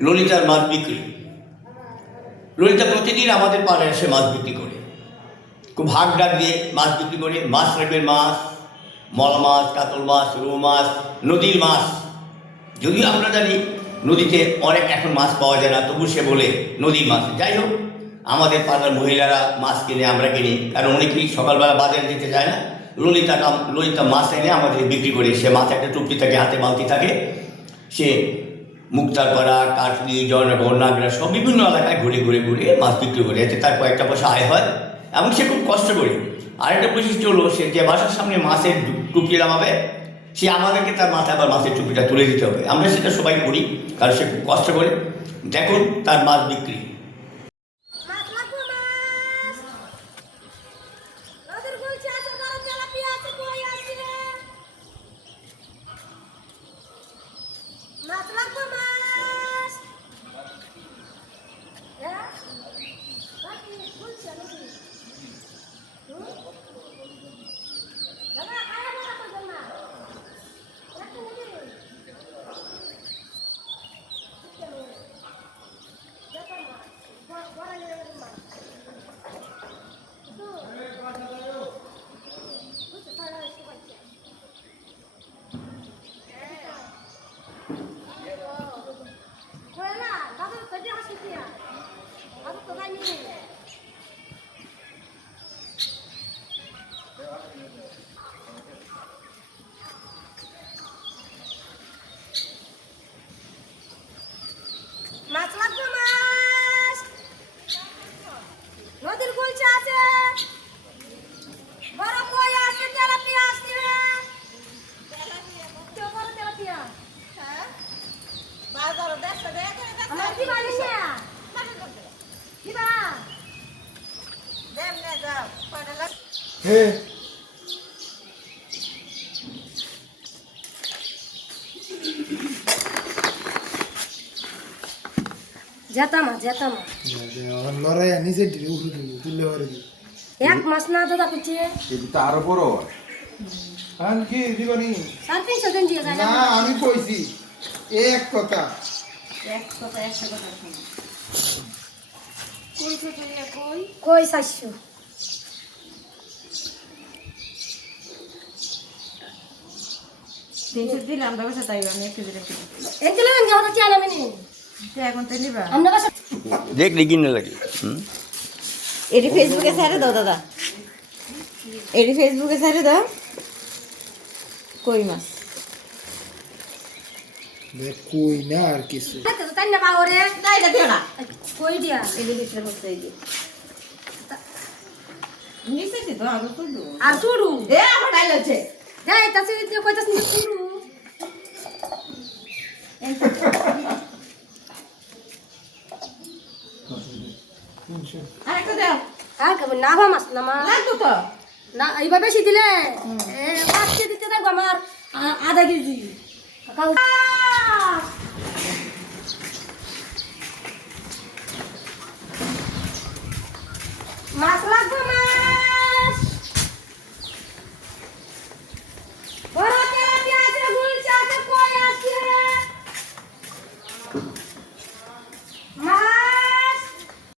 ললিতার মাছ বিক্রি। ললিতা প্রতিদিন আমাদের পাড়ায় এসে মাছ বিক্রি করে, খুব ভাগ ডাক দিয়ে মাছ বিক্রি করে। মাছ টাইপের মাছ, মলা মাছ, কাতল মাছ, রৌ মাছ, নদীর মাছ। যদিও আমরা জানি নদীতে অনেক এখন মাছ পাওয়া যায় না, তবু সে বলে নদীর মাছ। যাই হোক, আমাদের পাড়ার মহিলারা মাছ কিনে, আমরা কিনি, কারণ অনেকেই সকালবেলা বাজারে যেতে চায় না। ললিতা মাছ এনে আমাদের বিক্রি করে। সে মাছ একটা টুপি থাকে, হাতে বালতি থাকে। সে মুক্তারপাড়া, কাটলি, জয়নগর, নাগরা সব বিভিন্ন এলাকায় ঘুরে ঘুরে ঘুরে মাছ বিক্রি করে। এতে তার কয়েকটা পয়সা আয় হয় এবং সে খুব কষ্ট করে। আরেকটা বৈশিষ্ট্য হলো, সে যে বাসার সামনে মাছের টুপি নামাবে, সে আমাদেরকে তার মাথায় আবার মাছের টুপিটা তুলে দিতে হবে। আমরা সেটা সবাই করি, কারণ সে খুব কষ্ট করে। দেখুন তার মাছ বিক্রি। মাছ লাগবে, মাছ নদীর গুলচা আছে, বড় কই আছে, তেলাপিয়া আছে। বড় তেলাপিয়া, হ্যাঁ বাজার 150 টাকা আমার কি বানি না দিবা দেন না যাও পড়লা হে যেতাম লড়াই নিচে তুললে পারে এক মাস না দাদা করছে এটা তো আরো বড় হয়। আর কি দিবানি 350 দিন দিয়ে যায় না আমি কইছি এক কথা একশো কথা কই 400 300 দিলে আমরা বাসা তাই আমি 1 কেজি রেখে দিই। এই দিলে আমি যখন চাইলাম নি এখন তো নিবা আমরা বাসা দেখলি কিনে লাগে। এটি ফেসবুকে ছাড়ে দাও দাদা, এটি ফেসবুকে ছাড়ে দাও। কই মাছ দেখ কই না আর কিছু তো তাই না বাওরে তাই না দিও না, কই দিয়া এটি ভিতরে হচ্ছে এই যে নিচে তো আগে তুলবো আর শুরু এ আমার ডাইল হচ্ছে যাই তাছে কইতাছ নি শুরু আর একটা দাও আর কেমন না ভা মাছ না মা লাগতো তো না এইবার বেশি দিলে এ 5 কেজি দিতে থাকবো আমার আধা কেজি মাছ লাগবে,